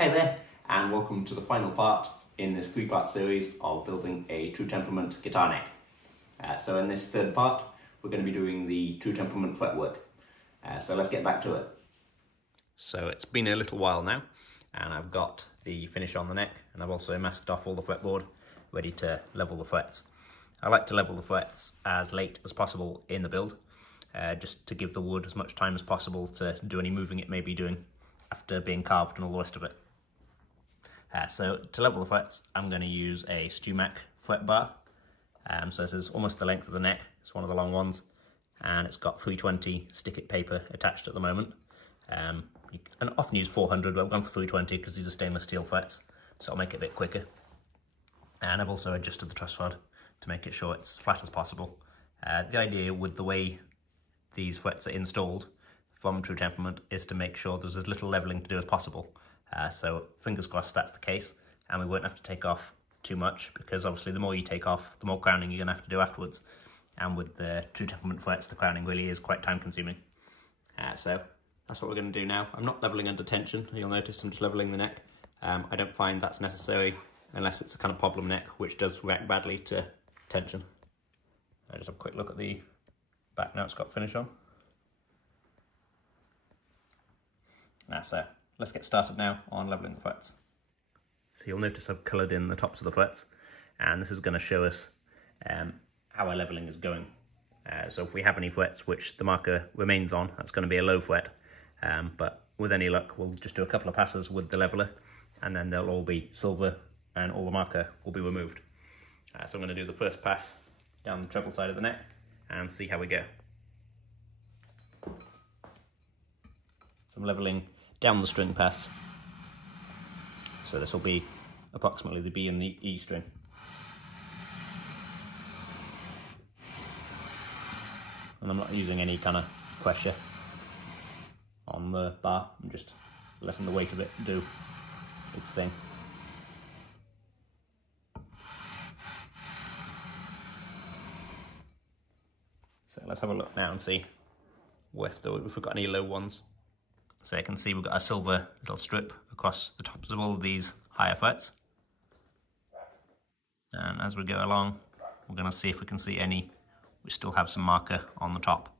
Hey there, and welcome to the final part in this three-part series of building a True Temperament guitar neck. So in this third part, we're going to be doing the True Temperament fretwork. So let's get back to it. So it's been a little while now, and I've got the finish on the neck, and I've also masked off all the fretboard, ready to level the frets. I like to level the frets as late as possible in the build, just to give the wood as much time as possible to do any moving it may be doing after being carved and all the rest of it. So to level the frets, I'm going to use a StewMac fret bar. So this is almost the length of the neck. It's one of the long ones, and it's got 320 stick-it paper attached at the moment. You can often use 400, but I've gone for 320 because these are stainless steel frets, so I'll make it a bit quicker. And I've also adjusted the truss rod to make it sure it's flat as possible. The idea with the way these frets are installed from True Temperament is to make sure there's as little levelling to do as possible. So fingers crossed that's the case, and we won't have to take off too much, because obviously the more you take off, the more crowning you're going to have to do afterwards. And with the True Temperament frets, the crowning really is quite time consuming. So that's what we're going to do now. I'm not levelling under tension. You'll notice I'm just levelling the neck. I don't find that's necessary unless it's a kind of problem neck, which does react badly to tension. I'll just have a quick look at the back now it's got finish on. So let's get started now on levelling the frets. So you'll notice I've coloured in the tops of the frets, and this is going to show us how our levelling is going. So if we have any frets which the marker remains on, that's going to be a low fret, but with any luck we'll just do a couple of passes with the leveller, and then they'll all be silver and all the marker will be removed. So I'm going to do the first pass down the treble side of the neck and see how we go. So I'm levelling down the string pass. So this will be approximately the B and the E string. And I'm not using any kind of pressure on the bar, I'm just letting the weight of it do its thing. So let's have a look now and see if we've got any low ones. So you can see we've got a silver little strip across the tops of all of these higher frets. And as we go along, we're going to see if we can see any. We still have some marker on the top.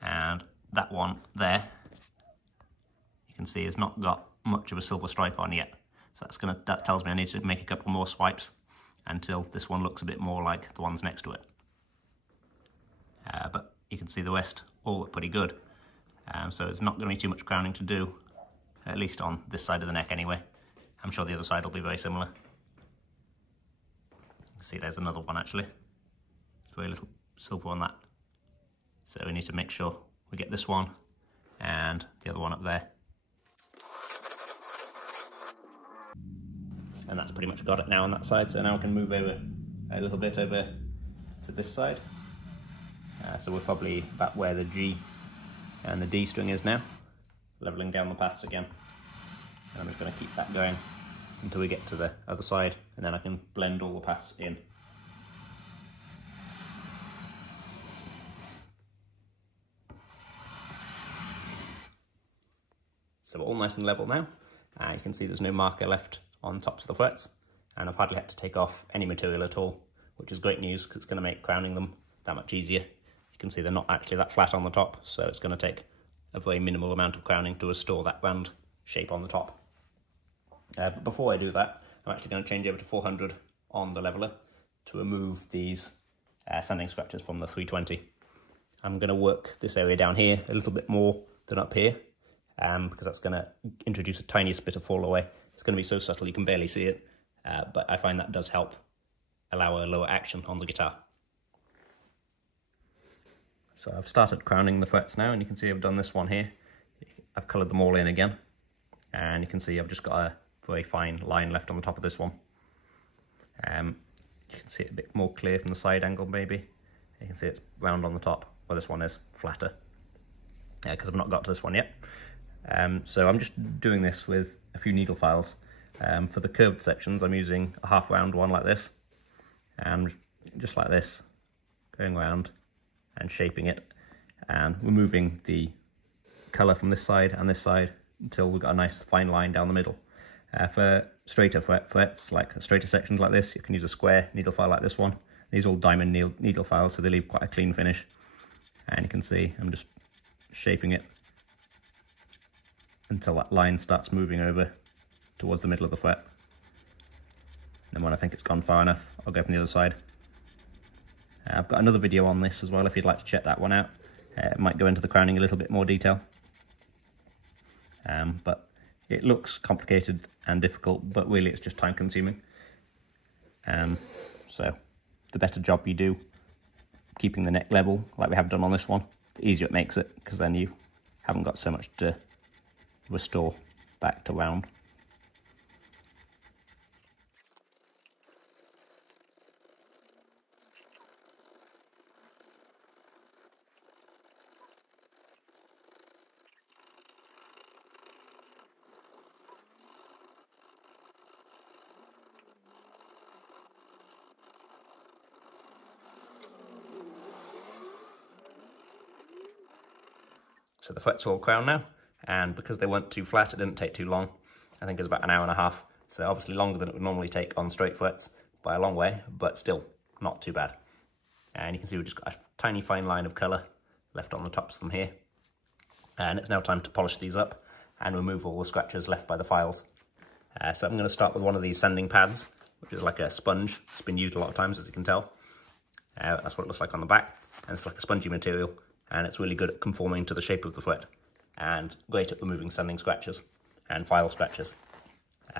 And that one there, you can see has not got much of a silver stripe on yet. So that tells me I need to make a couple more swipes until this one looks a bit more like the ones next to it. But you can see the rest all look pretty good. So it's not going to be too much crowning to do, at least on this side of the neck anyway. I'm sure the other side will be very similar. You can see there's another one actually. Very little silver on that. So we need to make sure we get this one and the other one up there. And that's pretty much got it now on that side, so now we can move over a little bit over to this side. So we're probably about where the G and the D string is now, levelling down the paths again. And I'm just going to keep that going until we get to the other side, and then I can blend all the paths in. So we're all nice and level now. You can see there's no marker left on tops of the frets, and I've hardly had to take off any material at all, which is great news because it's going to make crowning them that much easier. You can see they're not actually that flat on the top, so it's going to take a very minimal amount of crowning to restore that round shape on the top. But before I do that, I'm actually going to change over to 400 on the leveller to remove these sanding scratches from the 320. I'm going to work this area down here a little bit more than up here, because that's going to introduce a tiniest bit of fall away. It's going to be so subtle you can barely see it, but I find that does help allow a lower action on the guitar. So I've started crowning the frets now, and you can see I've done this one here. I've coloured them all in again, and you can see I've just got a very fine line left on the top of this one. You can see it a bit more clear from the side angle maybe. You can see it's round on the top, where this one is flatter, because I've not got to this one yet. So I'm just doing this with a few needle files. For the curved sections I'm using a half round one like this, and just like this, going round and shaping it and removing the colour from this side and this side until we've got a nice fine line down the middle. For straighter frets, like straighter sections like this, you can use a square needle file like this one. These are all diamond needle files, so they leave quite a clean finish. And you can see I'm just shaping it until that line starts moving over towards the middle of the fret. And when I think it's gone far enough, I'll go from the other side. I've got another video on this as well if you'd like to check that one out. It might go into the crowning a little bit more detail. But it looks complicated and difficult, but really it's just time consuming. So the better job you do keeping the neck level, like we have done on this one, the easier it makes it, because then you haven't got so much to restore back to round. So the frets are all crowned now, and because they weren't too flat, it didn't take too long. I think it was about an hour and a half, so obviously longer than it would normally take on straight frets by a long way, but still not too bad. And you can see we've just got a tiny fine line of colour left on the tops of them here. And it's now time to polish these up and remove all the scratches left by the files. So I'm going to start with one of these sanding pads, which is like a sponge. It's been used a lot of times, as you can tell. That's what it looks like on the back, and it's like a spongy material. And it's really good at conforming to the shape of the fret and great at removing sanding scratches and file scratches.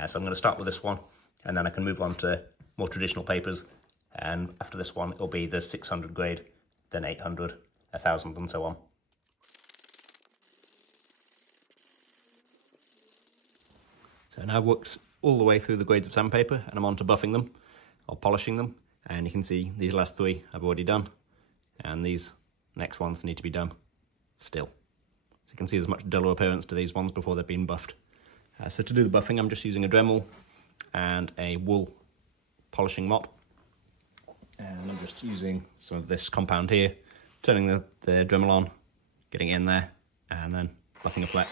So I'm going to start with this one, and then I can move on to more traditional papers, and after this one it'll be the 600 grade, then 800, 1000 and so on. So now I've worked all the way through the grades of sandpaper and I'm on to buffing them or polishing them, and you can see these last three I've already done, and these next ones need to be done still. So you can see there's much duller appearance to these ones before they've been buffed. So to do the buffing, I'm just using a Dremel and a wool polishing mop. And I'm just using some of this compound here, turning the Dremel on, getting it in there, and then buffing a fret.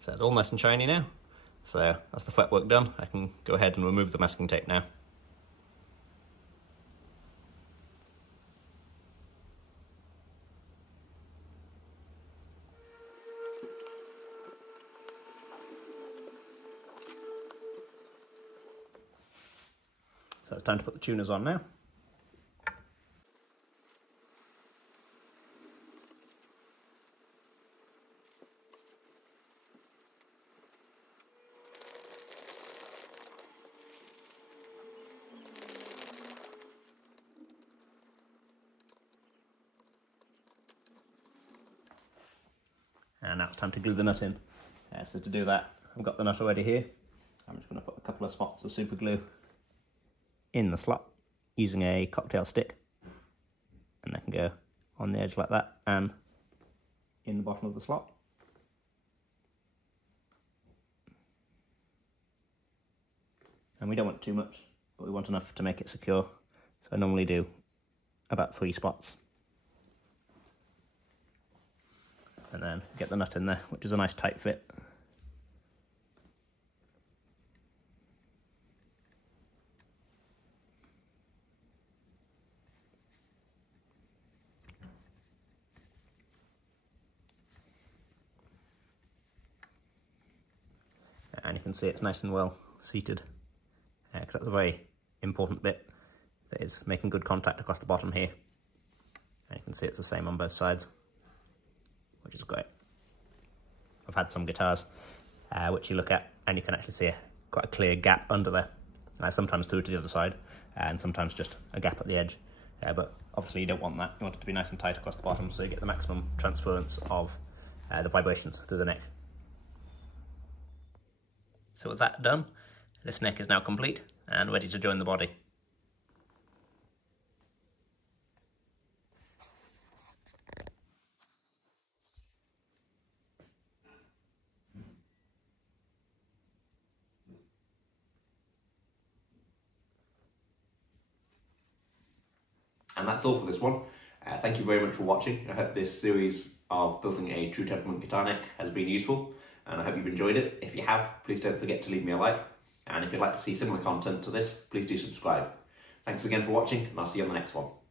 So it's all nice and shiny now. So that's the fretwork done. I can go ahead and remove the masking tape now. So it's time to put the tuners on now. And now it's time to glue the nut in. So to do that, I've got the nut already here. I'm just going to put a couple of spots of super glue in the slot using a cocktail stick. And they can go on the edge like that and in the bottom of the slot. And we don't want too much, but we want enough to make it secure. So I normally do about 3 spots. And then get the nut in there, which is a nice tight fit. And you can see it's nice and well seated, because that's a very important bit, that is making good contact across the bottom here. And you can see it's the same on both sides, which is great. I've had some guitars which you look at and you can actually see quite a clear gap under there, sometimes through to the other side and sometimes just a gap at the edge, but obviously you don't want that. You want it to be nice and tight across the bottom so you get the maximum transference of the vibrations through the neck. So with that done, this neck is now complete and ready to join the body. And that's all for this one. Thank you very much for watching. I hope this series of building a True Temperament guitar neck has been useful, and I hope you've enjoyed it. If you have, please don't forget to leave me a like, and if you'd like to see similar content to this, please do subscribe. Thanks again for watching, and I'll see you on the next one.